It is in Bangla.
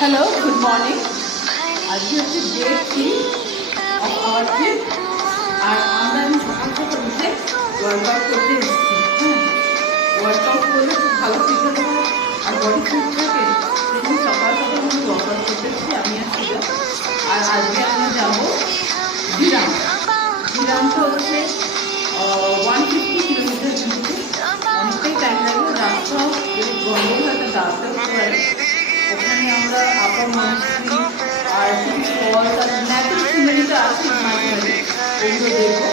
Hello, good morning. আজকে হচ্ছে ডে 3 অফ আওয়ার ট্রিপ। আর আমি সকাল সকাল উঠে ওয়ার্কআউট করতে এসেছি। হ্যাঁ, ওয়ার্কআউট করলে খুব ভালো ফিট হয় আর বডি ফিট থাকে। সেজন্য সকাল সকাল আমি ওয়ার্কআউট করতে এসেছি, আমি আর সেটা। আর আজকে আমরা যাবো জিরাম। জিরামটা হচ্ছে 150 কিলোমিটার কিন্তু অনেকটাই টাইম লাগবে। রাস্তাও যদি গন্ডগোল হয় তা দাঁড়াতে হতে পারে। ওখানে আমরা আপার মনেস্ট্রি আর কিছু ফলস আর ন্যাচারাল সিনারিটা আছে মাঝে মাঝে, ওগুলো দেখবো।